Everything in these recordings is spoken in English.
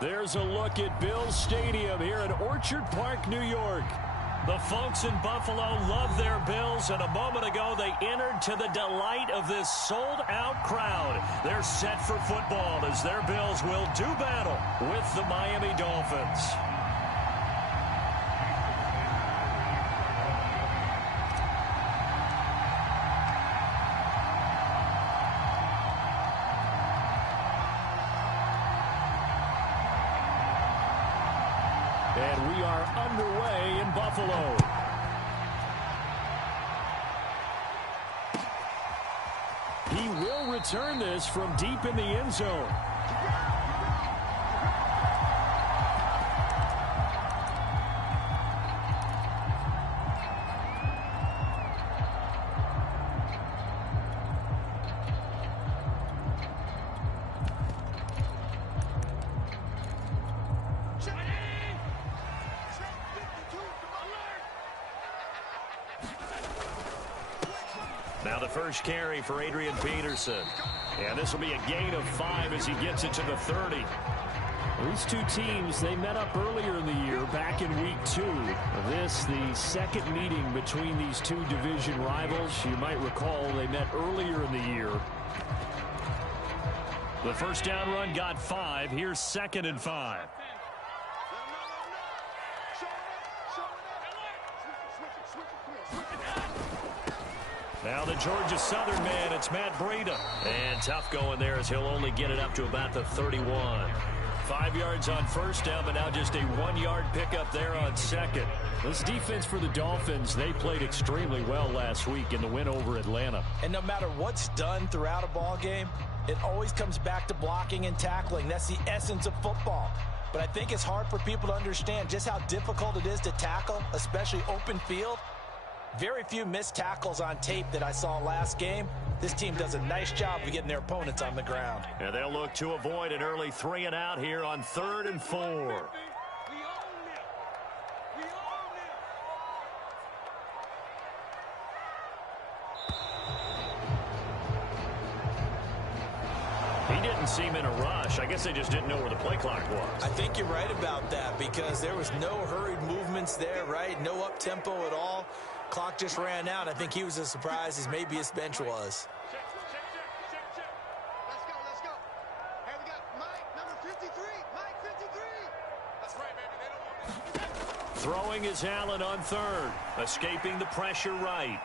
There's a look at Bills Stadium here in Orchard Park, New York. The folks in Buffalo love their Bills, and a moment ago they entered to the delight of this sold-out crowd. They're set for football as their Bills will do battle with the Miami Dolphins. And we are underway in Buffalo. He will return this from deep in the end zone. Now the first carry for Adrian Peterson. And this will be a gain of 5 as he gets it to the 30. These two teams, they met up earlier in the year, back in week 2. This, the second meeting between these two division rivals. You might recall they met earlier in the year. The first down run got 5. Here's 2nd and 5. Now the Georgia Southern man, it's Matt Breida. And tough going there as he'll only get it up to about the 31. 5 yards on first down, but now just a 1-yard pickup there on second. This defense for the Dolphins, they played extremely well last week in the win over Atlanta. And no matter what's done throughout a ball game, it always comes back to blocking and tackling. That's the essence of football. But I think it's hard for people to understand just how difficult it is to tackle, especially open field. Very few missed tackles on tape that I saw last game. This team does a nice job of getting their opponents on the ground. And they'll look to avoid an early 3 and out here on 3rd and 4. He didn't seem in a rush. I guess they just didn't know where the play clock was. I think you're right about that because there was no hurried movements there, right? No up-tempo at all. Clock just ran out. I think he was as surprised as maybe his bench was. Let's go. Hey, we got Mike, number 53. Mike, 53. That's right, baby. They don't want it. Throwing is Allen on 3rd. Escaping the pressure right.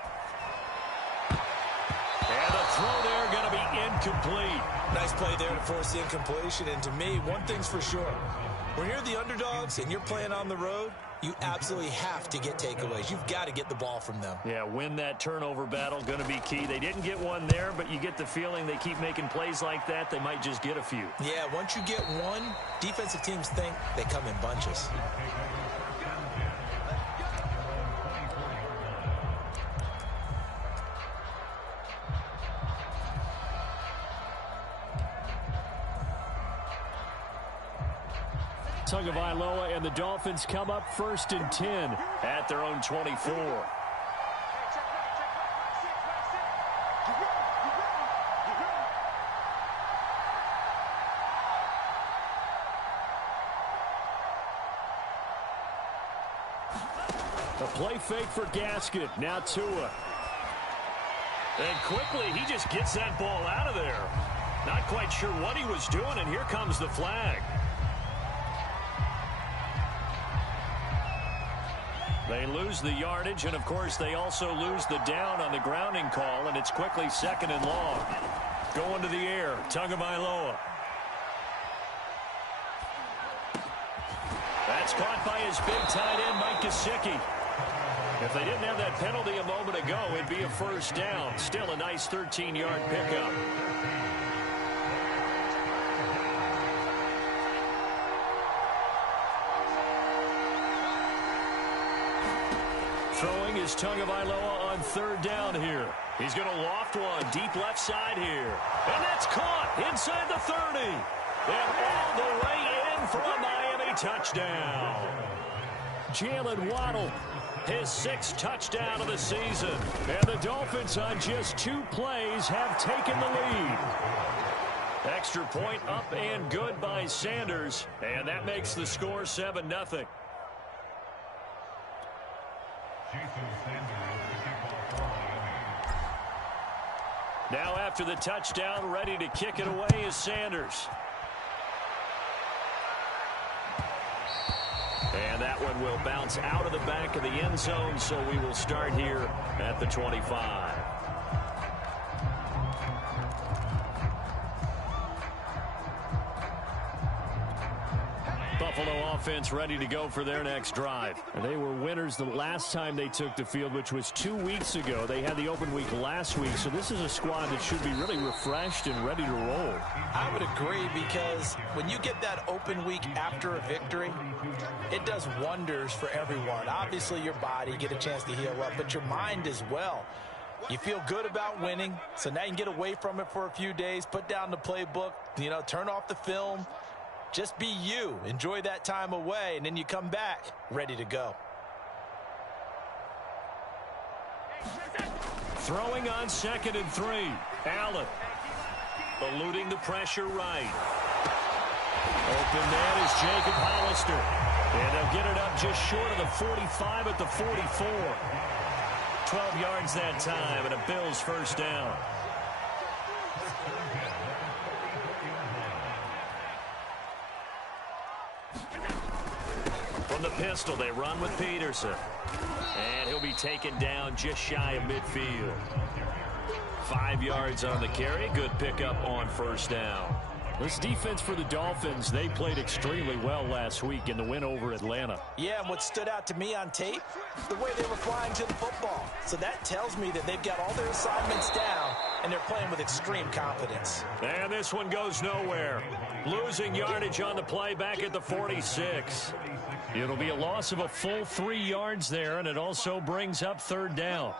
And the throw there going to be incomplete. Nice play there to force the incompletion. And to me, one thing's for sure. When you're the underdogs and you're playing on the road, you absolutely have to get takeaways. You've got to get the ball from them. Yeah, win that turnover battle, going to be key. They didn't get one there, but you get the feeling they keep making plays like that, they might just get a few. Yeah, once you get one, defensive teams think they come in bunches. Tagovailoa and the Dolphins come up 1st and 10 at their own 24. A play fake for Gasket. Now Tua. And quickly, he just gets that ball out of there. Not quite sure what he was doing, and here comes the flag. They lose the yardage, and of course they also lose the down on the grounding call, and it's quickly 2nd and long. Going to the air, Tagovailoa. That's caught by his big tight end, Mike Gesicki. If they didn't have that penalty a moment ago, it'd be a 1st down. Still a nice 13-yard pickup. Throwing is Tagovailoa on 3rd down here. He's going to loft one deep left side here. And that's caught inside the 30. And all the way in for a Miami touchdown. Jalen Waddle, his 6th touchdown of the season. And the Dolphins on just 2 plays have taken the lead. Extra point up and good by Sanders, and that makes the score 7-0. Now after the touchdown, ready to kick it away is Sanders. And that one will bounce out of the back of the end zone, so we will start here at the 25. Buffalo offense ready to go for their next drive. And they were winners the last time they took the field, which was 2 weeks ago. They had the open week last week, so this is a squad that should be really refreshed and ready to roll. I would agree, because when you get that open week after a victory, it does wonders for everyone. Obviously, your body, get a chance to heal up, but your mind as well. You feel good about winning, so now you can get away from it for a few days, put down the playbook, turn off the film. Just be you. Enjoy that time away, and then you come back ready to go. Throwing on 2nd and 3. Allen eluding the pressure right. Open man is Jacob Hollister. And they'll get it up just short of the 45 at the 44. 12 yards that time, and a Bills first down. From the pistol, they run with Peterson. And he'll be taken down just shy of midfield. 5 yards on the carry. Good pickup on first down. This defense for the Dolphins, they played extremely well last week in the win over Atlanta. Yeah, and what stood out to me on tape, the way they were flying to the football. So that tells me that they've got all their assignments down, and they're playing with extreme confidence. And this one goes nowhere. Losing yardage on the play back at the 46. It'll be a loss of a full 3 yards there, and it also brings up third down.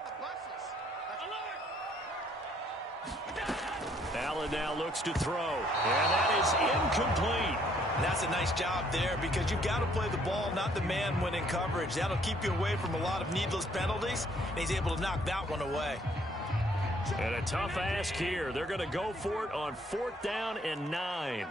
Allen now looks to throw, and that is incomplete. And that's a nice job there, because you've got to play the ball, not the man when in coverage. That'll keep you away from a lot of needless penalties, and he's able to knock that one away. And a tough ask here. They're going to go for it on 4th down and 9.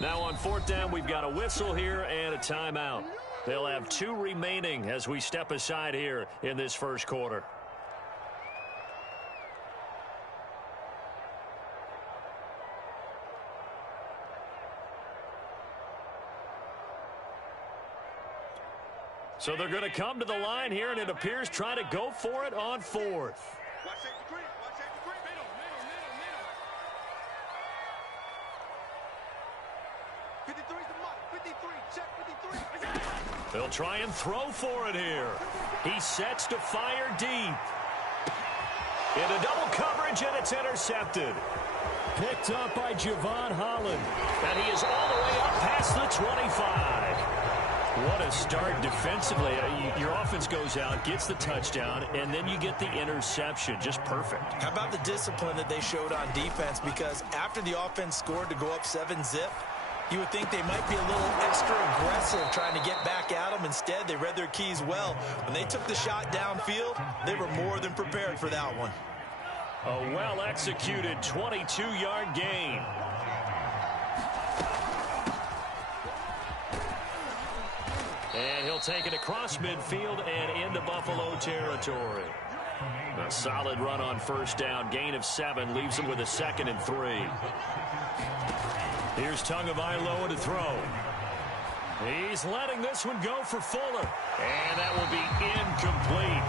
Now on 4th down, we've got a whistle here and a timeout. They'll have 2 remaining as we step aside here in this first quarter. So they're going to come to the line here, and it appears try to go for it on 4th. They'll try and throw for it here. He sets to fire deep. Into double coverage, and it's intercepted. Picked up by Javon Holland. And he is all the way up past the 25. What a start defensively. Your offense goes out, gets the touchdown, and then you get the interception. Just perfect. How about the discipline that they showed on defense? Because after the offense scored to go up 7-zip, you would think they might be a little extra aggressive trying to get back at them. Instead, they read their keys well. When they took the shot downfield, they were more than prepared for that one. A well-executed 22-yard gain. And he'll take it across midfield and into Buffalo territory. A solid run on first down. Gain of 7 leaves him with a 2nd and 3. Here's Tagovailoa to throw. He's letting this one go for Fuller. And that will be incomplete.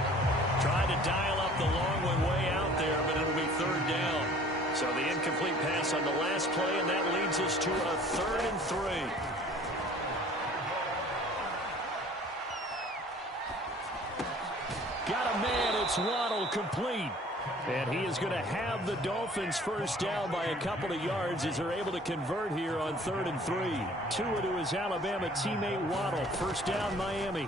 Trying to dial up the long one way out there, but it'll be 3rd down. So the incomplete pass on the last play, and that leads us to a 3rd and 3. Got a man, it's Waddle, complete. And he is going to have the Dolphins first down by a couple of yards as they're able to convert here on 3rd and 3. Tua to his Alabama teammate Waddle. First down, Miami.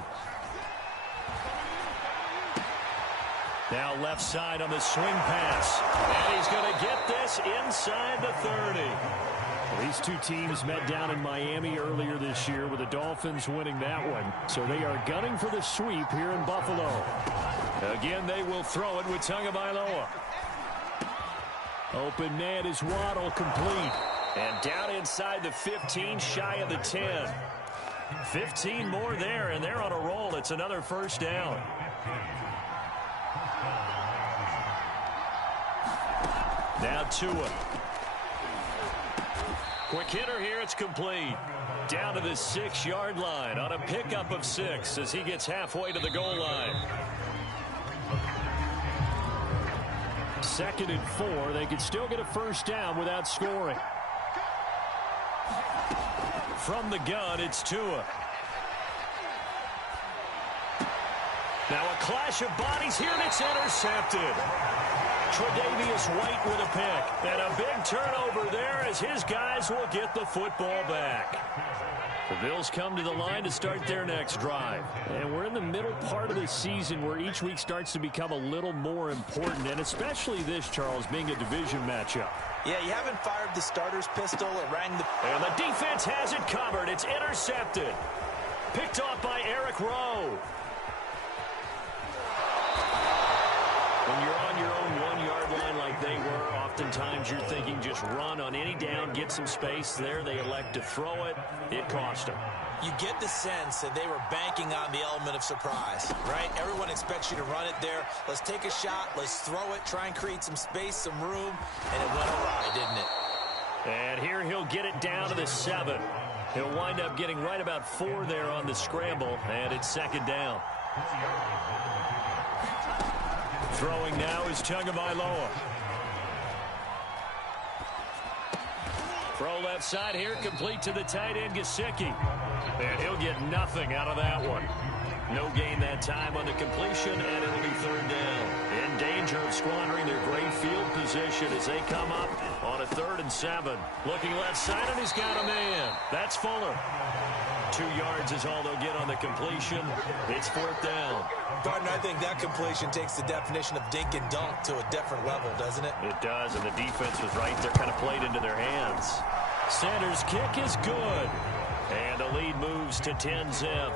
Now left side on the swing pass. And he's going to get this inside the 30. These two teams met down in Miami earlier this year with the Dolphins winning that one. So they are gunning for the sweep here in Buffalo. Again, they will throw it with Tagovailoa. Open man is Waddle, complete. And down inside the 15, shy of the 10. 15 more there, and they're on a roll. It's another first down. Now Tua. Quick hitter here, it's complete. Down to the 6-yard line on a pickup of 6 as he gets halfway to the goal line. 2nd and 4. They could still get a first down without scoring. From the gun, it's Tua. Now a clash of bodies here, and it's intercepted. Tre'Davious White with a pick. And a big turnover there as his guys will get the football back. The Bills come to the line to start their next drive. And we're in the middle part of the season where each week starts to become a little more important. And especially this, Charles, being a division matchup. Yeah, you haven't fired the starter's pistol or rang the... And the defense has it covered. It's intercepted. Picked off by Eric Rowe. When you're on your own 1-yard line like they were, oftentimes you're thinking just run on any down, get some space. There they elect to throw it. It cost them. You get the sense that they were banking on the element of surprise, right? Everyone expects you to run it there. Let's take a shot. Let's throw it. Try and create some space, some room. And it went awry, didn't it? And here he'll get it down to the 7. He'll wind up getting right about 4 there on the scramble. And it's 2nd down. Throwing now is Tagovailoa. Throw left side here, complete to the tight end, Gesicki. And he'll get nothing out of that one. No gain that time on the completion, and it'll be 3rd down. In danger of squandering their great field position as they come up on a 3rd and 7. Looking left side, and he's got a man. That's Fuller. 2 yards is all they'll get on the completion. It's 4th down. Gardner, I think that completion takes the definition of dink and dunk to a different level, doesn't it? It does, and the defense was right there, kind of played into their hands. Sanders' kick is good. And the lead moves to 10-zip.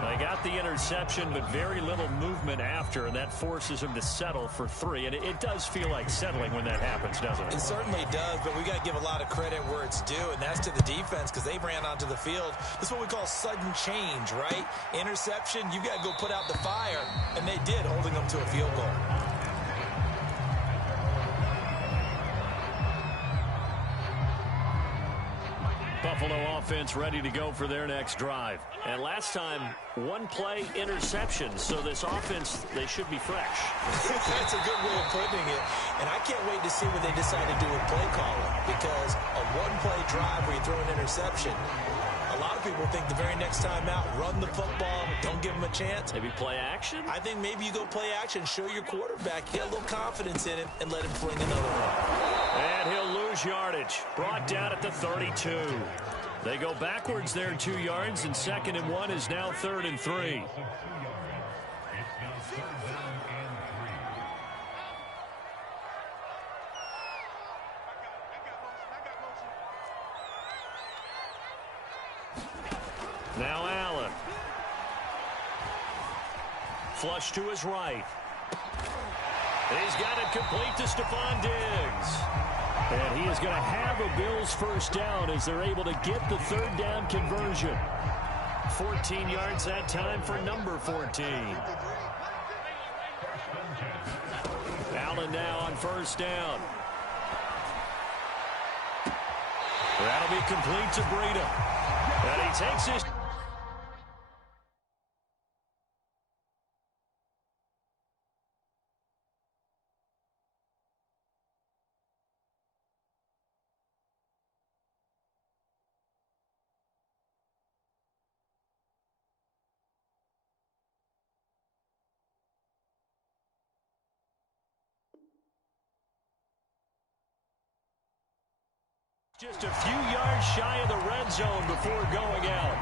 They got the interception, but very little movement after, and that forces them to settle for 3. And it does feel like settling when that happens, doesn't it? It certainly does, but we got to give a lot of credit where it's due, and that's to the defense because they ran onto the field. This is what we call sudden change, right? Interception, you got to go put out the fire, and they did, holding them to a field goal. Buffalo offense ready to go for their next drive. And last time, 1 play interception. So this offense, they should be fresh. That's a good way of putting it. And I can't wait to see what they decide to do with play calling. Because a 1-play drive where you throw an interception, a lot of people think the very next time out, run the football, don't give them a chance. Maybe play action? I think maybe you go play action, show your quarterback, get a little confidence in him, and let him fling another one. And he'll lose yardage. Brought down at the 32. They go backwards there 2 yards, and 2nd and 1 is now 3rd and 3. Now Allen. Flush to his right. He's got it complete to Stephon Diggs. And he is going to have a Bills first down as they're able to get the 3rd down conversion. 14 yards that time for number 14. Allen now on first down. That'll be complete to Breida. And he takes his... Just a few yards shy of the red zone before going out.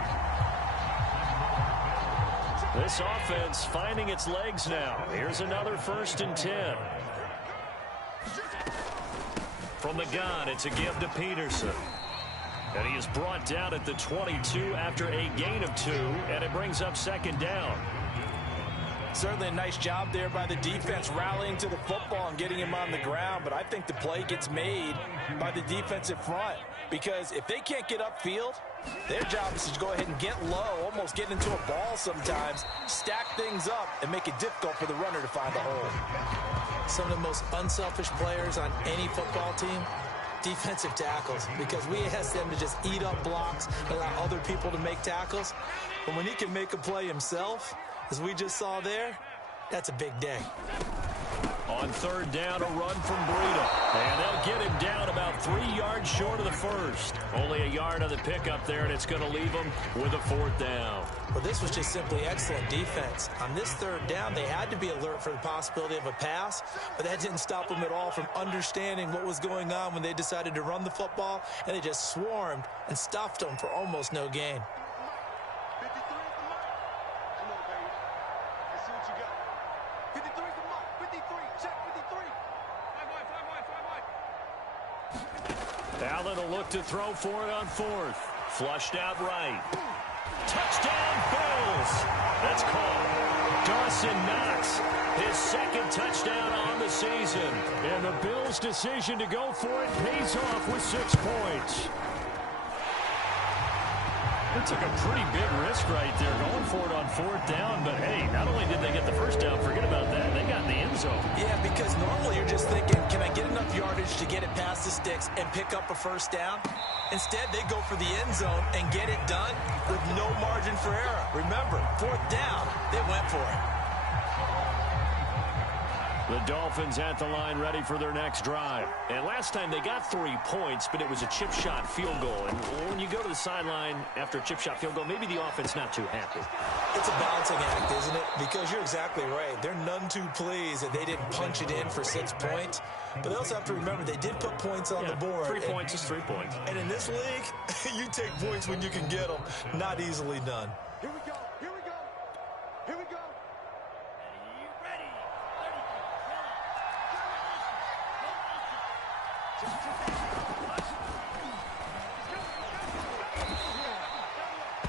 This offense finding its legs now. Here's another 1st and 10. From the gun, it's a give to Peterson. And he is brought down at the 22 after a gain of 2, and it brings up 2nd down. Certainly a nice job there by the defense rallying to the football and getting him on the ground, but I think the play gets made by the defensive front because if they can't get upfield, their job is to go ahead and get low, almost get into a ball sometimes, stack things up, and make it difficult for the runner to find the hole. Some of the most unselfish players on any football team, defensive tackles, because we ask them to just eat up blocks, allow other people to make tackles. But when he can make a play himself, as we just saw there, that's a big day. On third down, a run from Breida. And they'll get him down about 3 yards short of the first. Only a yard on the pickup there, and it's going to leave him with a fourth down. Well, this was just simply excellent defense. On this third down, they had to be alert for the possibility of a pass, but that didn't stop them at all from understanding what was going on when they decided to run the football, and they just swarmed and stuffed them for almost no gain. 53 is the mark. Come on, baby. Let's see what you got. 53 is the mark. 53. Check 53. Allen will look to throw for it on fourth. Flushed out right. Touchdown, Bills. That's called. Dawson Knox, his second touchdown on the season. And the Bills' decision to go for it pays off with 6 points. They took a pretty big risk right there going for it on fourth down. But, hey, not only did they get the first down, forget about that, they got in the end zone. Yeah, because normally you're just thinking, can I get enough yardage to get it past the sticks and pick up a first down? Instead, they go for the end zone and get it done with no margin for error. Remember, fourth down, they went for it. The Dolphins at the line ready for their next drive. And last time they got 3 points, but it was a chip shot field goal. And when you go to the sideline after a chip shot field goal, maybe the offense not too happy. It's a balancing act, isn't it? Because you're exactly right. They're none too pleased that they didn't punch it in for 6 points. But they also have to remember they did put points on the board. 3 points is 3 points. And in this league, you take points when you can get them. Not easily done. Here we go. Here we go. Here we go.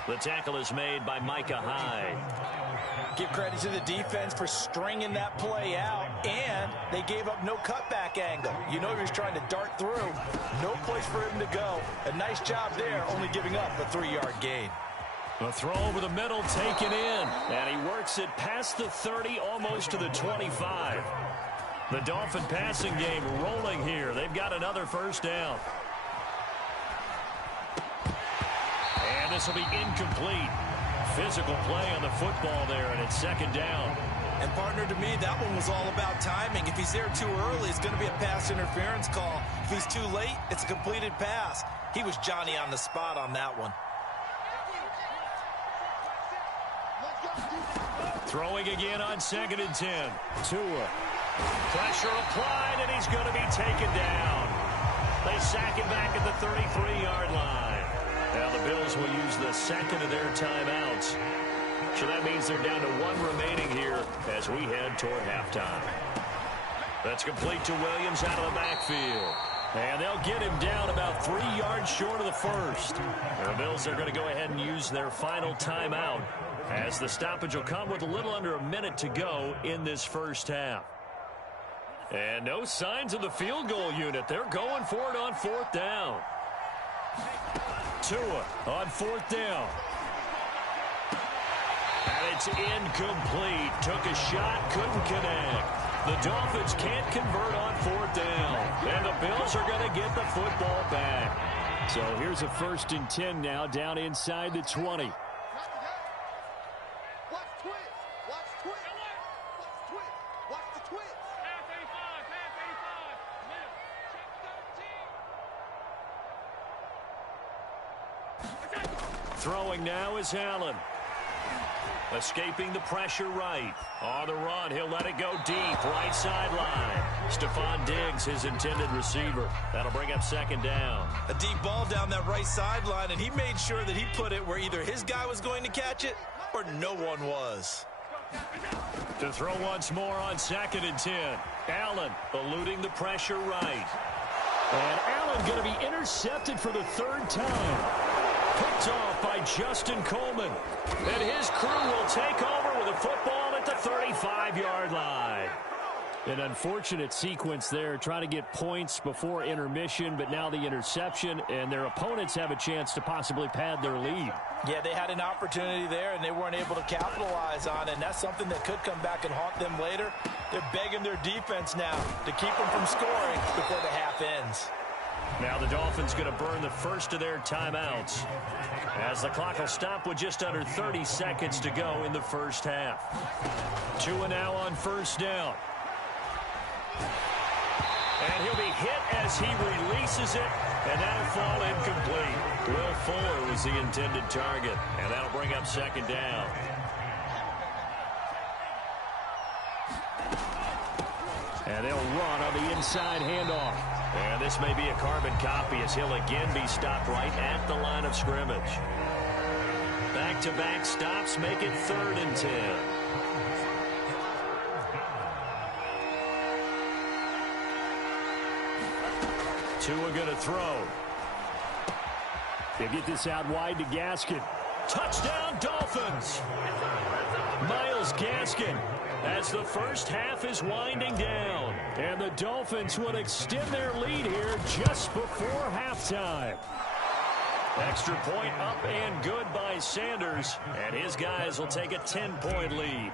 The tackle is made by Micah Hyde. Give credit to the defense for stringing that play out, and they gave up no cutback angle. You know he was trying to dart through. No place for him to go. A nice job there, only giving up a 3-yard gain. A throw over the middle taken in, and he works it past the 30, almost to the 25. The Dolphin passing game rolling here. They've got another first down. And this will be incomplete. Physical play on the football there, and it's second down. And, partner, to me, that one was all about timing. If he's there too early, it's going to be a pass interference call. If he's too late, it's a completed pass. He was Johnny on the spot on that one. Throwing again on 2nd and 10. Tua. Pressure applied, and he's going to be taken down. They sack him back at the 33-yard line. Now the Bills will use the second of their timeouts. So that means they're down to 1 remaining here as we head toward halftime. That's complete to Williams out of the backfield. And they'll get him down about 3 yards short of the first. The Bills are going to go ahead and use their final timeout as the stoppage will come with a little under a minute to go in this first half. And no signs of the field goal unit. They're going for it on fourth down. Tua on fourth down. And it's incomplete. Took a shot, couldn't connect. The Dolphins can't convert on fourth down. And the Bills are going to get the football back. So here's a 1st and 10 now, down inside the 20. Throwing now is Allen. Escaping the pressure right. On the run, he'll let it go deep. Right sideline. Stephon Diggs, his intended receiver. That'll bring up 2nd down. A deep ball down that right sideline, and he made sure that he put it where either his guy was going to catch it or no one was. To throw once more on 2nd and 10. Allen eluding the pressure right. And Allen going to be intercepted for the 3rd time. Picked off by Justin Coleman. And his crew will take over with a football at the 35-yard line. An unfortunate sequence there, trying to get points before intermission, but now the interception, and their opponents have a chance to possibly pad their lead. Yeah, they had an opportunity there, and they weren't able to capitalize on it, and that's something that could come back and haunt them later. They're begging their defense now to keep them from scoring before the half ends. Now the Dolphins going to burn the first of their timeouts as the clock will stop with just under 30 seconds to go in the first half. Tua now on first down. And he'll be hit as he releases it, and that'll fall incomplete. Will Fuller was the intended target, and that'll bring up second down. And they'll run on the inside handoff. And this may be a carbon copy as he'll again be stopped right at the line of scrimmage. Back-to-back stops make it 3rd and 10. Tua going to throw. They get this out wide to Gaskin. Touchdown, Dolphins! Myles Gaskin as the first half is winding down. And the Dolphins would extend their lead here just before halftime. Extra point up and good by Sanders. And his guys will take a 10-point lead.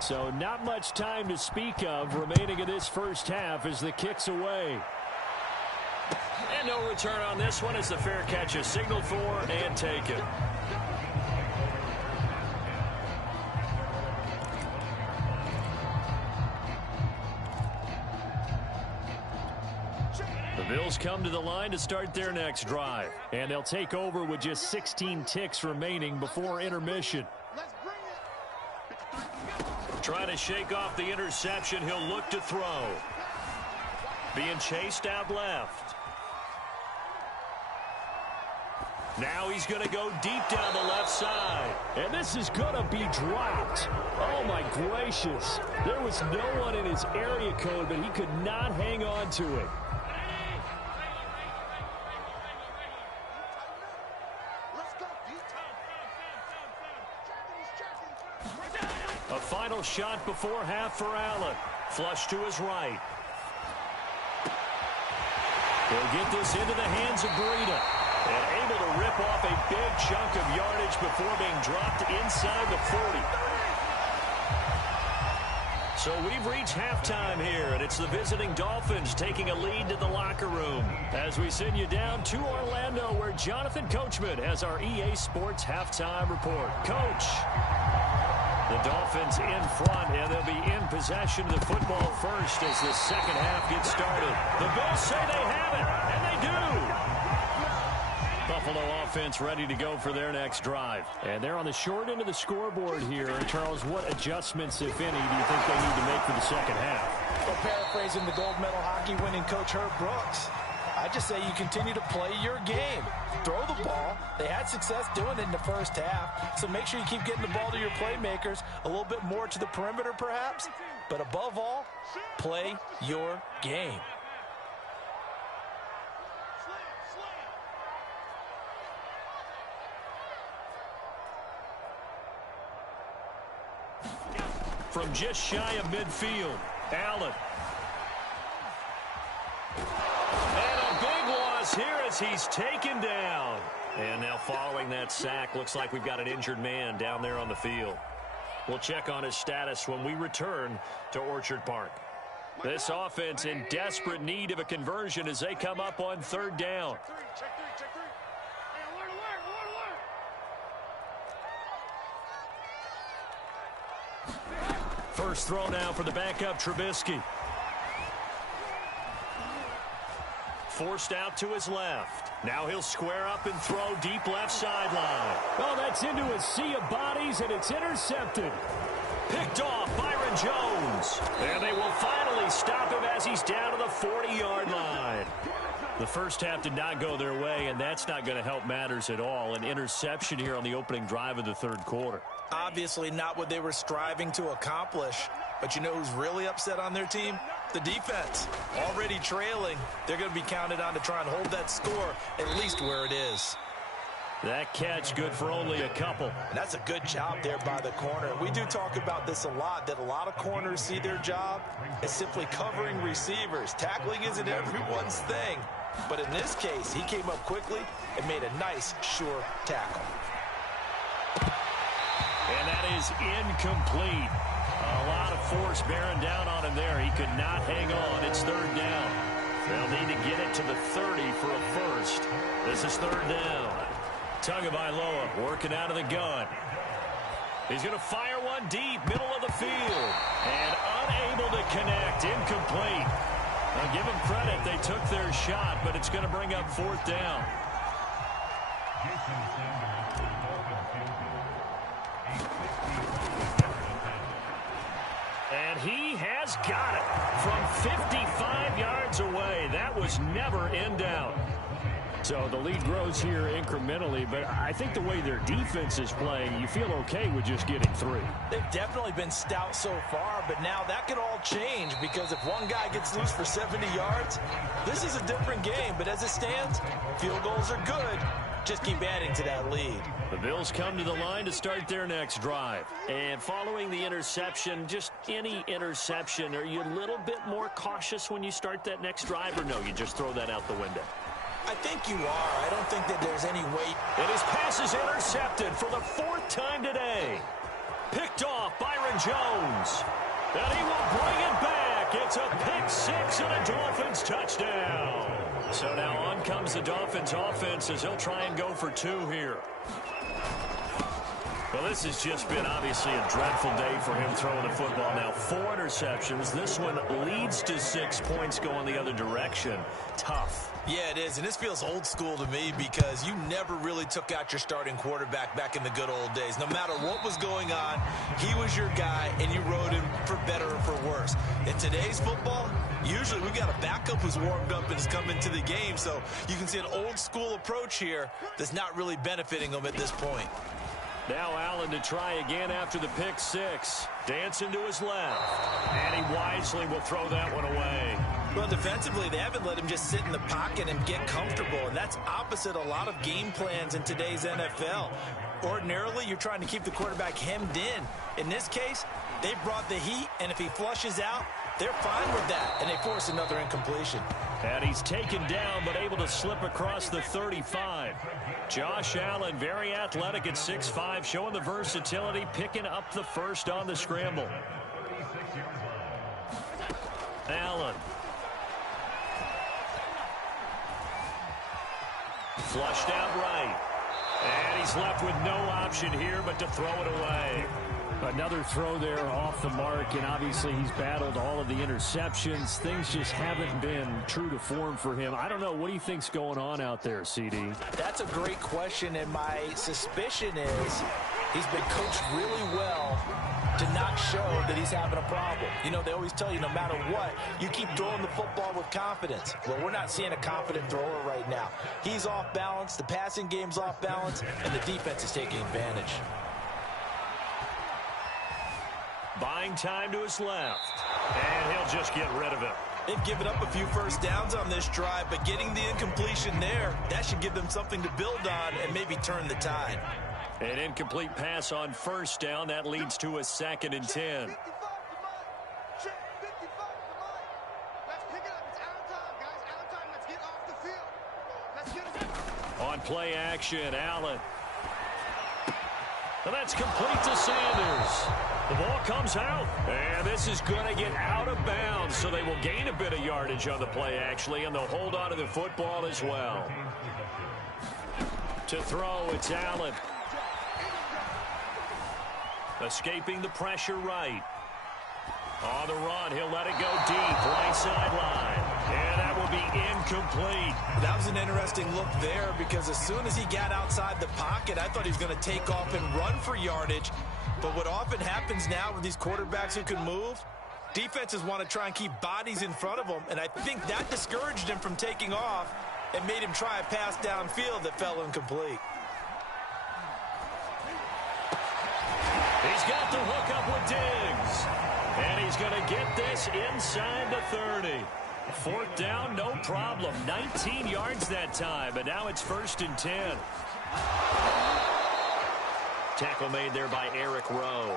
So not much time to speak of remaining in this first half as the kick's away. And no return on this one as the fair catch is signaled for and taken. The Bills come to the line to start their next drive. And they'll take over with just 16 ticks remaining before intermission. Trying to shake off the interception. He'll look to throw. Being chased out left. Now he's going to go deep down the left side. And this is going to be dropped. Oh, my gracious. There was no one in his area code, but he could not hang on to it. A final shot before half for Allen. Flush to his right. He'll get this into the hands of Breida. And able to rip off a big chunk of yardage before being dropped inside the 40. So we've reached halftime here, and it's the visiting Dolphins taking a lead to the locker room as we send you down to Orlando, where Jonathan Coachman has our EA Sports halftime report. Coach, the Dolphins in front, and they'll be in possession of the football first as the second half gets started. The Bills say they have it, and they do. Buffalo offense ready to go for their next drive. And they're on the short end of the scoreboard here. And Charles, what adjustments, if any, do you think they need to make for the second half? Well, paraphrasing the gold medal hockey winning coach Herb Brooks, I just say you continue to play your game. Throw the ball. They had success doing it in the first half. So make sure you keep getting the ball to your playmakers, a little bit more to the perimeter perhaps. But above all, play your game. From just shy of midfield, Allen. And a big loss here as he's taken down. And now following that sack, looks like we've got an injured man down there on the field. We'll check on his status when we return to Orchard Park. This offense in desperate need of a conversion as they come up on third down. First throw now for the backup Trubisky. Forced out to his left. Now he'll square up and throw deep left sideline. Oh, that's into a sea of bodies, and it's intercepted. Picked off Byron Jones. And they will finally stop him as he's down to the 40-yard line. The first half did not go their way, and that's not going to help matters at all. An interception here on the opening drive of the third quarter. Obviously not what they were striving to accomplish. But you know who's really upset on their team? The defense. Already trailing. They're going to be counted on to try and hold that score at least where it is. That catch good for only a couple. And that's a good job there by the corner. We do talk about this a lot, that a lot of corners see their job as simply covering receivers. Tackling isn't everyone's thing. But in this case, he came up quickly and made a nice, sure tackle. And that is incomplete. A lot of force bearing down on him there. He could not hang on. It's third down. They'll need to get it to the 30 for a first. This is third down. Tagovailoa working out of the gun. He's going to fire one deep, middle of the field. And unable to connect, incomplete. Now give them credit, they took their shot, but it's going to bring up fourth down. And he has got it from 55 yards away. That was never in doubt. So the lead grows here incrementally, but I think the way their defense is playing, you feel okay with just getting 3. They've definitely been stout so far, but now that could all change because if one guy gets loose for 70 yards, this is a different game. But as it stands, field goals are good. Just keep adding to that lead. The Bills come to the line to start their next drive. And following the interception, just any interception, are you a little bit more cautious when you start that next drive, or no, you just throw that out the window? I think you are. I don't think that there's any weight. And his pass is intercepted for the 4th time today. Picked off Byron Jones. And he will bring it back. It's a pick 6 and a Dolphins touchdown. So now on comes the Dolphins offense as he'll try and go for 2 here. Well, this has just been obviously a dreadful day for him throwing the football. Now 4 interceptions. This one leads to 6 points going the other direction. Tough. Yeah, it is, and this feels old school to me because you never really took out your starting quarterback back in the good old days. No matter what was going on, he was your guy, and you rode him for better or for worse. In today's football, usually we got a backup who's warmed up and has come into the game, so you can see an old school approach here that's not really benefiting him at this point. Now Allen to try again after the pick 6. Dancing to his left. And he wisely will throw that one away. Well, defensively, they haven't let him just sit in the pocket and get comfortable, and that's opposite a lot of game plans in today's NFL. Ordinarily, you're trying to keep the quarterback hemmed in. In this case, they brought the heat, and if he flushes out, they're fine with that, and they force another incompletion. And he's taken down, but able to slip across the 35. Josh Allen, very athletic at 6'5", showing the versatility, picking up the first on the scramble. Allen. Flushed out right. And he's left with no option here but to throw it away. Another throw there off the mark, and obviously he's battled all of the interceptions. Things just haven't been true to form for him. I don't know. What do you think's going on out there, CD? That's a great question, and my suspicion is he's been coached really well to not show that he's having a problem. You know, they always tell you no matter what, you keep throwing the football with confidence. Well, we're not seeing a confident thrower right now. He's off balance, the passing game's off balance, and the defense is taking advantage. Buying time to his left. And he'll just get rid of it. They've given up a few first downs on this drive, but getting the incompletion there, that should give them something to build on and maybe turn the tide. An incomplete pass on first down. That leads to a 2nd and 10. On play action, Allen. And that's complete to Sanders. The ball comes out, and this is going to get out of bounds, so they will gain a bit of yardage on the play, actually, and they'll hold on to the football as well. To throw, it's Allen. Escaping the pressure right. On the run, he'll let it go deep, right sideline. And that will be incomplete. That was an interesting look there because as soon as he got outside the pocket, I thought he was going to take off and run for yardage. But what often happens now with these quarterbacks who can move, defenses want to try and keep bodies in front of them, and I think that discouraged him from taking off and made him try a pass downfield that fell incomplete. He's got the hook up with Diggs. And he's going to get this inside the 30. 4th down, no problem. 19 yards that time, but now it's 1st and 10. Tackle made there by Eric Rowe.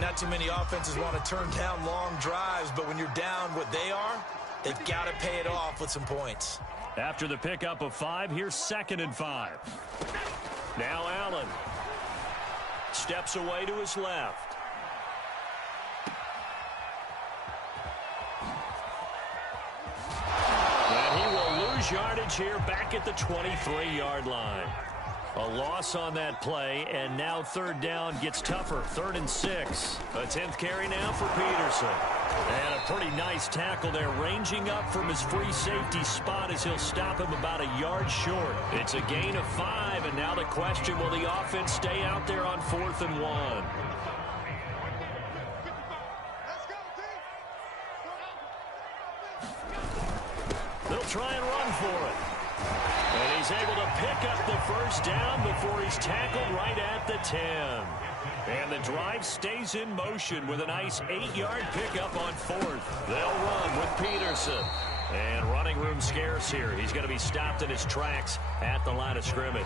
Not too many offenses want to turn down long drives, but when you're down what they are, they've got to pay it off with some points. After the pickup of 5, here's 2nd and 5. Now Allen steps away to his left. And he will lose yardage here back at the 23-yard line. A loss on that play, and now 3rd down gets tougher. 3rd and 6. A 10th carry now for Peterson. And a pretty nice tackle there, ranging up from his free safety spot as he'll stop him about a yard short. It's a gain of 5, and now the question, will the offense stay out there on 4th and 1? They'll try and run for it. And he's able to pick up the 1st down before he's tackled right at the 10. And the drive stays in motion with a nice 8-yard pickup on 4th. They'll run with Peterson. And running room scarce here. He's going to be stopped in his tracks at the line of scrimmage.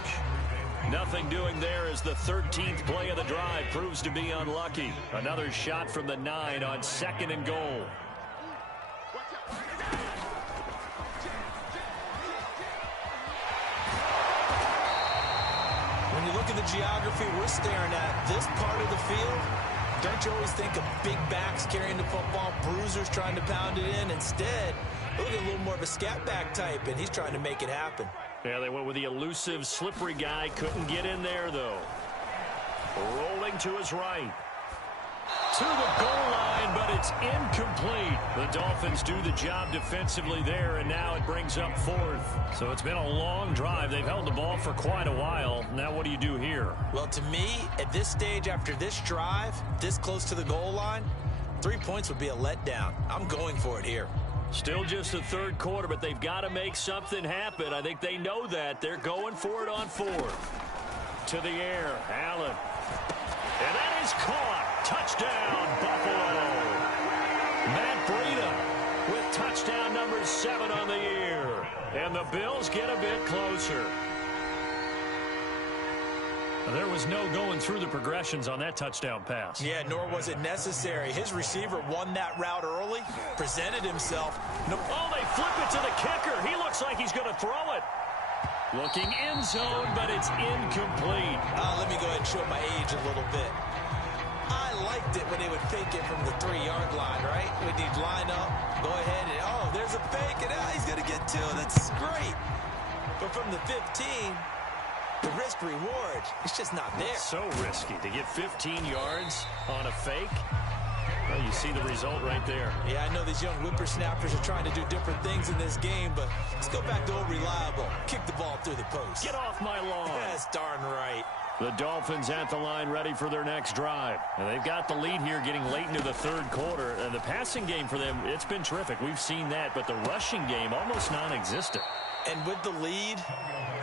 Nothing doing there as the 13th play of the drive proves to be unlucky. Another shot from the 9 on 2nd and goal. When you look at the geography we're staring at, this part of the field, don't you always think of big backs carrying the football, bruisers trying to pound it in? Instead, look at a little more of a scat back type, and he's trying to make it happen. Yeah, they went with the elusive, slippery guy. Couldn't get in there, though. Rolling to his right. To the goal line, but it's incomplete. The Dolphins do the job defensively there, and now it brings up 4th. So it's been a long drive. They've held the ball for quite a while. Now what do you do here? Well, to me, at this stage after this drive, this close to the goal line, 3 points would be a letdown. I'm going for it here. Still just the 3rd quarter, but they've got to make something happen. I think they know that. They're going for it on 4th. To the air, Allen. And that is caught. Touchdown, Buffalo. Matt Breida with touchdown number 7 on the year. And the Bills get a bit closer. There was no going through the progressions on that touchdown pass. Yeah, nor was it necessary. His receiver won that route early, presented himself. Oh, they flip it to the kicker. He looks like he's going to throw it. Looking end zone, but it's incomplete. Let me go ahead and show my age a little bit. I liked it when they would fake it from the 3-yard line, right? When you'd line up, go ahead and, oh, there's a fake, and he's going to get 2. That's great. But from the 15, the risk-reward, it's just not there. So risky to get 15 yards on a fake. Well, you see the result right there. Yeah, I know these young whippersnappers are trying to do different things in this game, but let's go back to old reliable. Kick the ball through the post. Get off my lawn. That's darn right. The Dolphins at the line ready for their next drive. And they've got the lead here getting late into the 3rd quarter. And the passing game for them, it's been terrific. We've seen that, but the rushing game almost non-existent. And with the lead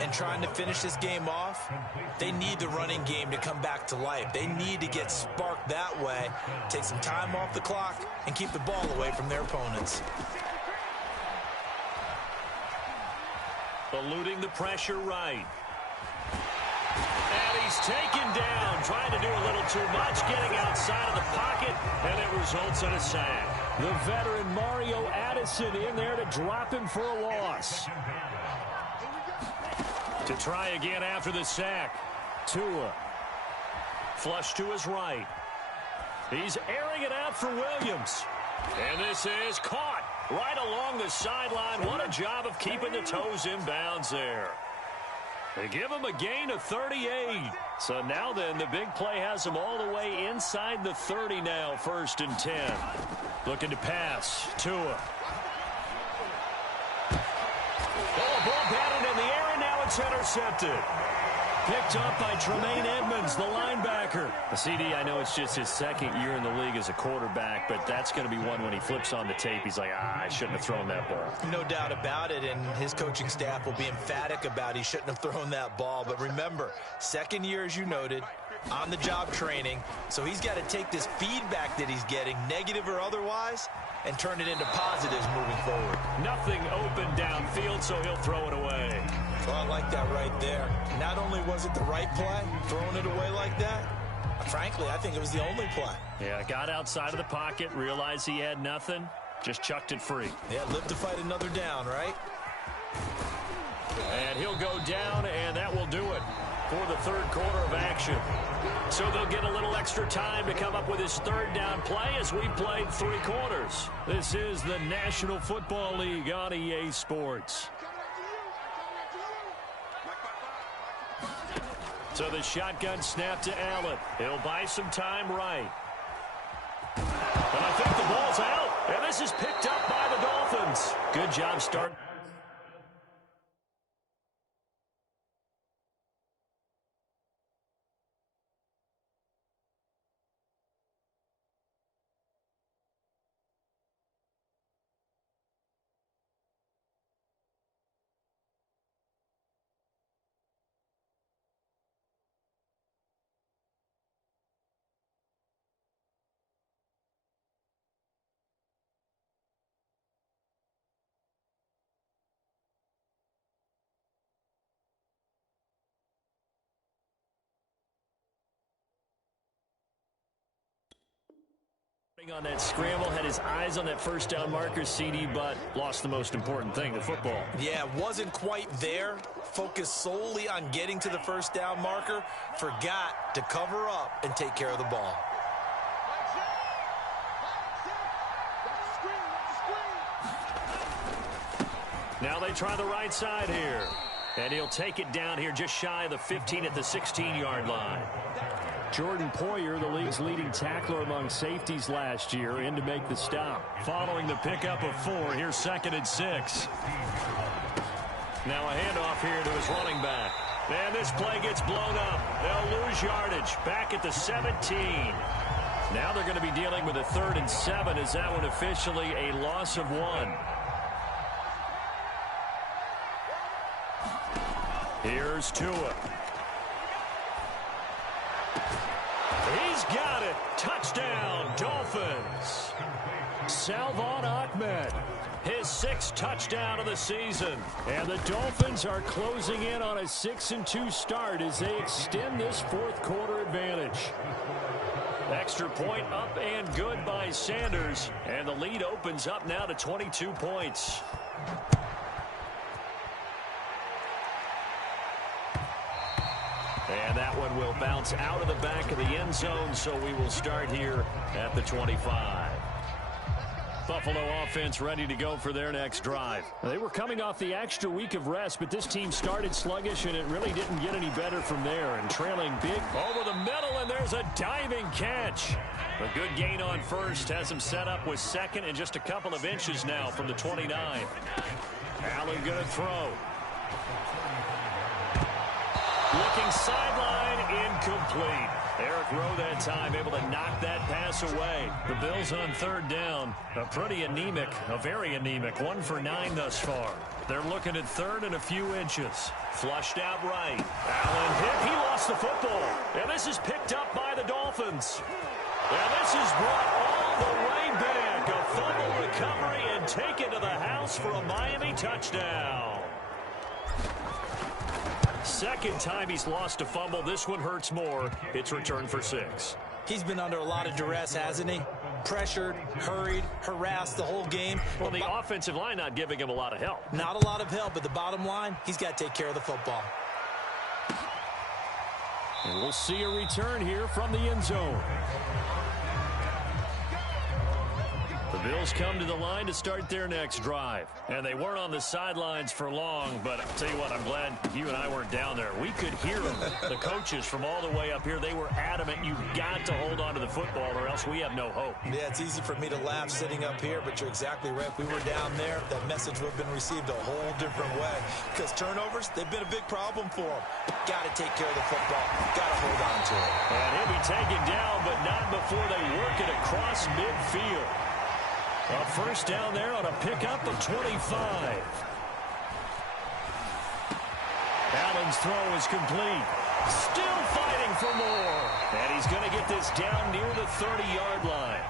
and trying to finish this game off, they need the running game to come back to life. They need to get sparked that way, take some time off the clock, and keep the ball away from their opponents. Eluding the pressure right. And he's taken down, trying to do a little too much, getting outside of the pocket, and it results in a sack. The veteran Mario Addison in there to drop him for a loss. To try again after the sack. Tua. Flush to his right. He's airing it out for Williams. And this is caught right along the sideline. What a job of keeping the toes in bounds there. They give him a gain of 38. So now then, the big play has him all the way inside the 30 now, 1st and 10. Looking to pass. Tua. Oh, ball batted in the air, and now it's intercepted. Picked up by Tremaine Edmonds, the linebacker. The CD, I know it's just his 2nd year in the league as a quarterback, but that's going to be one when he flips on the tape. He's like, I shouldn't have thrown that ball. No doubt about it, and his coaching staff will be emphatic about he shouldn't have thrown that ball. But remember, 2nd year, as you noted, on-the-job training, so he's got to take this feedback that he's getting, negative or otherwise, and turn it into positives moving forward. Nothing open downfield, so he'll throw it away. Well, I like that right there. Not only was it the right play, throwing it away like that, frankly, I think it was the only play. Yeah, got outside of the pocket, realized he had nothing, just chucked it free. Yeah, live to fight another down, right? And he'll go down, and that will do it for the third quarter of action. So they'll get a little extra time to come up with his third down play as we played 3 quarters. This is the National Football League on EA Sports. So the shotgun snap to Allen. He'll buy some time right. And I think the ball's out. And this is picked up by the Dolphins. Good job starting. On that scramble, had his eyes on that first down marker, CD, but lost the most important thing, the football. Yeah, wasn't quite there. Focused solely on getting to the first down marker. Forgot to cover up and take care of the ball. Now they try the right side here. And he'll take it down here just shy of the 15 at the 16-yard line. Jordan Poyer, the league's leading tackler among safeties last year, in to make the stop. Following the pickup of 4, here's 2nd and 6. Now a handoff here to his running back. And this play gets blown up. They'll lose yardage back at the 17. Now they're going to be dealing with a 3rd and 7. Is that one officially a loss of 1? Here's Tua. He's got it. Touchdown, Dolphins. Salvon Ahmed, his 6th touchdown of the season. And the Dolphins are closing in on a 6-2 start as they extend this 4th quarter advantage. Extra point up and good by Sanders. And the lead opens up now to 22 points. And that one will bounce out of the back of the end zone, so we will start here at the 25. Buffalo offense ready to go for their next drive. They were coming off the extra week of rest, but this team started sluggish, and it really didn't get any better from there. And trailing big over the middle, and there's a diving catch. A good gain on first, has him set up with 2nd and just a couple of inches now from the 29. Allen going to throw. Looking sideline, incomplete. Eric Rowe that time able to knock that pass away. The Bills on 3rd down. A very anemic. 1 for 9 thus far. They're looking at 3rd and a few inches. Flushed out right. Allen hit. He lost the football. And this is picked up by the Dolphins. And this is brought all the way back. A fumble recovery and taken to the house for a Miami touchdown. 2nd time he's lost a fumble. This one hurts more. It's returned for 6. He's been under a lot of duress, hasn't he? Pressured, hurried, harassed the whole game. Well, the offensive line not giving him a lot of help. Not a lot of help, but the bottom line, he's got to take care of the football. And we'll see a return here from the end zone. The Bills come to the line to start their next drive. And they weren't on the sidelines for long, but I'll tell you what, I'm glad you and I weren't down there. We could hear them, the coaches from all the way up here. They were adamant, you've got to hold on to the football or else we have no hope. Yeah, it's easy for me to laugh sitting up here, but you're exactly right. If we were down there, that message would have been received a whole different way. Because turnovers, they've been a big problem for them. Got to take care of the football. Got to hold on to it. And he'll be taken down, but not before they work it across midfield. A first down there on a pickup of 25. Allen's throw is complete. Still fighting for more. And he's going to get this down near the 30-yard line.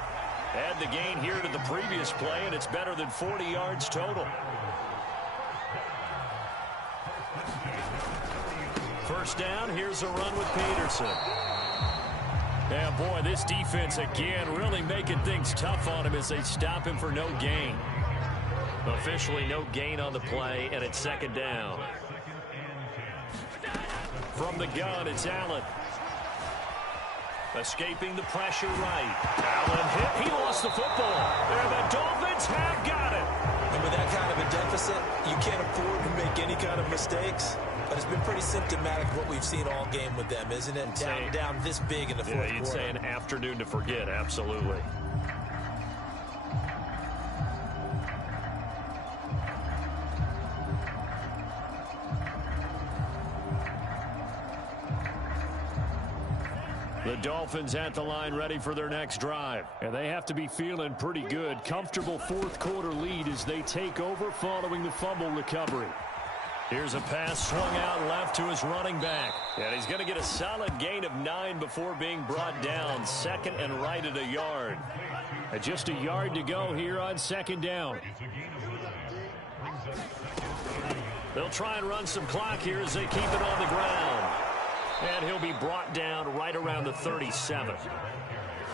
Add the gain here to the previous play, and it's better than 40 yards total. First down, here's a run with Peterson. Yeah, boy, this defense again really making things tough on him as they stop him for no gain. Officially no gain on the play, and it's second down. From the gun, it's Allen. Escaping the pressure right. Allen hit. He lost the football. And the Dolphins have got it. And with that kind of a deficit, you can't afford to make any kind of mistakes. But it's been pretty symptomatic of what we've seen all game with them, isn't it? Down this big in the fourth quarter. You'd say an afternoon to forget. Absolutely. The Dolphins at the line ready for their next drive. And they have to be feeling pretty good. Comfortable fourth quarter lead as they take over following the fumble recovery. Here's a pass swung out left to his running back. And he's going to get a solid gain of 9 before being brought down. Second and right at a yard. And just a yard to go here on second down. They'll try and run some clock here as they keep it on the ground. And he'll be brought down right around the 37.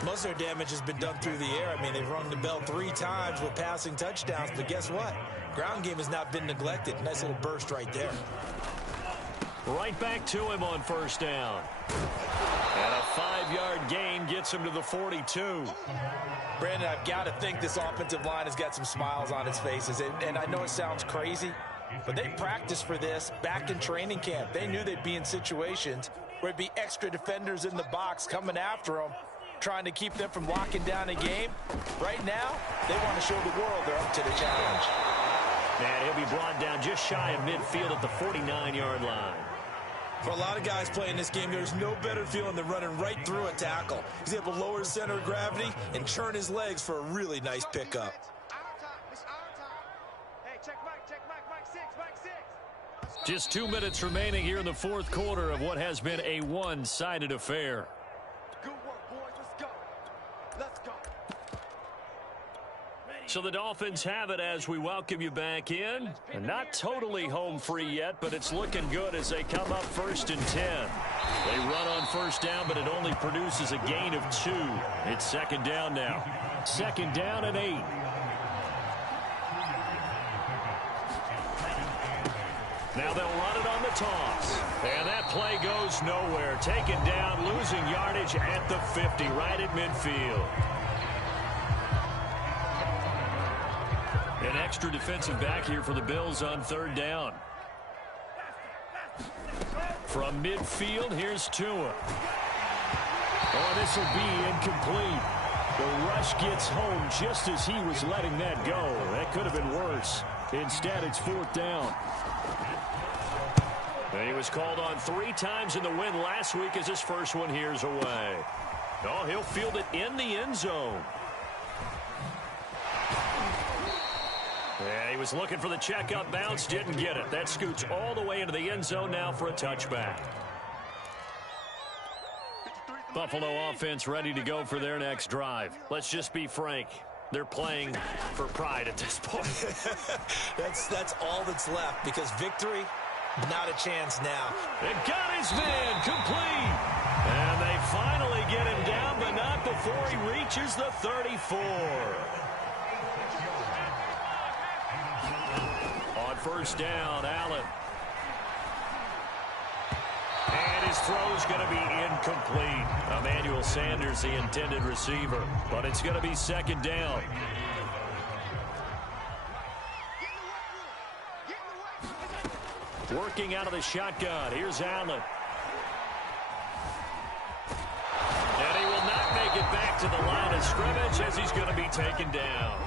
Most of their damage has been done through the air. I mean, they've rung the bell 3 times with passing touchdowns, but guess what? Ground game has not been neglected. Nice little burst right there. Right back to him on first down. And a 5-yard gain gets him to the 42. Brandon, I've got to think this offensive line has got some smiles on its faces. And I know it sounds crazy, but they practiced for this back in training camp. They knew they'd be in situations where it'd be extra defenders in the box coming after them, trying to keep them from locking down a game. Right now, they want to show the world they're up to the challenge. And he'll be brought down just shy of midfield at the 49-yard line. For a lot of guys playing this game, there's no better feeling than running right through a tackle. He's able to lower his center of gravity and churn his legs for a really nice pickup. Just 2 minutes remaining here in the fourth quarter of what has been a one-sided affair. Good work, boys. Let's go. Let's go. So the Dolphins have it as we welcome you back in. And not totally home free yet, but it's looking good as they come up first and 10. They run on first down, but it only produces a gain of 2. It's second down now. Second down and 8. Now they'll run it on the toss. And that play goes nowhere. Taken down, losing yardage at the 50, right at midfield. An extra defensive back here for the Bills on third down. From midfield, here's Tua. Oh, this will be incomplete. The rush gets home just as he was letting that go. That could have been worse. Instead, it's fourth down. And he was called on 3 times in the win last week as his first one here's away. Oh, he'll field it in the end zone. Yeah, he was looking for the checkup bounce, didn't get it. That scoots all the way into the end zone now for a touchback. Buffalo offense ready to go for their next drive. Let's just be frank. They're playing for pride at this point. That's all that's left because victory, not a chance now. They got his man complete. And they finally get him down, but not before he reaches the 34. On first down, Allen. And his throw's going to be incomplete. Emmanuel Sanders, the intended receiver. But it's going to be second down. Working out of the shotgun. Here's Allen. And he will not make it back to the line of scrimmage as he's going to be taken down.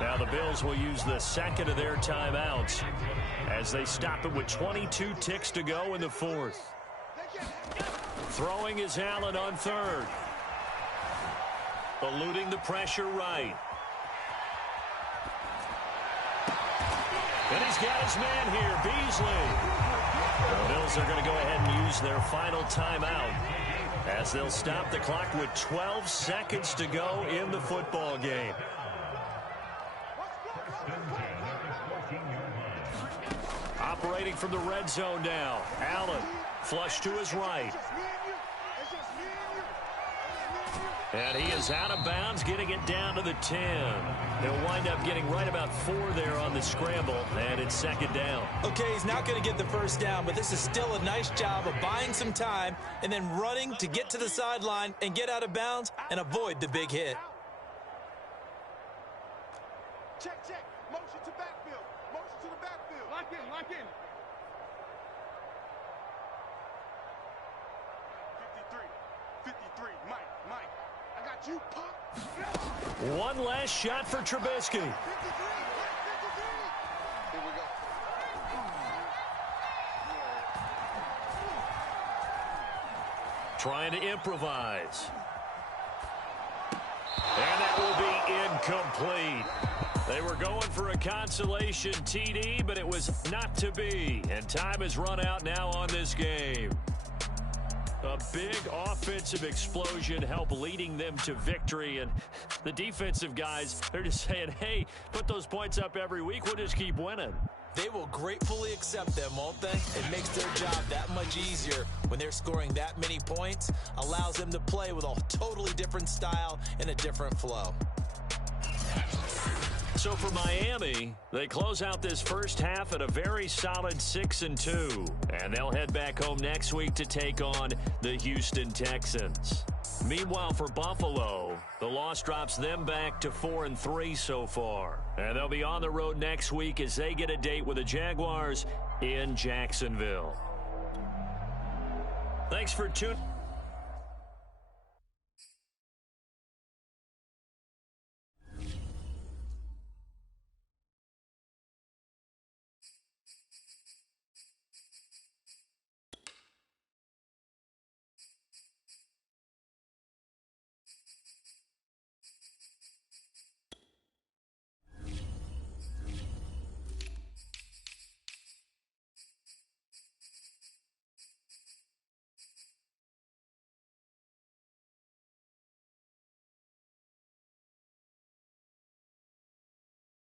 Now the Bills will use the second of their timeouts as they stop it with 22 ticks to go in the fourth. Throwing is Allen on third. Eluding the pressure right. And he's got his man here, Beasley. The Bills are going to go ahead and use their final timeout as they'll stop the clock with 12 seconds to go in the football game. Operating from the red zone now. Allen, flush to his right. And he is out of bounds, getting it down to the 10. They'll wind up getting right about 4 there on the scramble, and it's second down. Okay, he's not going to get the first down, but this is still a nice job of buying some time and then running to get to the sideline and get out of bounds and avoid the big hit. Check. Motion to backfield. Motion to the backfield. Lock in. 53. Mike. I got you, Pop. One last shot for Trubisky. 53. Here we go. Trying to improvise. And that will be incomplete. They were going for a consolation TD, but it was not to be. And time has run out now on this game. A big offensive explosion helped leading them to victory. And the defensive guys, they're just saying, hey, put those points up every week. We'll just keep winning. They will gratefully accept them, won't they? It makes their job that much easier when they're scoring that many points. Allows them to play with a totally different style and a different flow. So for Miami, they close out this first half at a very solid 6-2. And they'll head back home next week to take on the Houston Texans. Meanwhile, for Buffalo, the loss drops them back to 4-3 so far. And they'll be on the road next week as they get a date with the Jaguars in Jacksonville. Thanks for tuning in.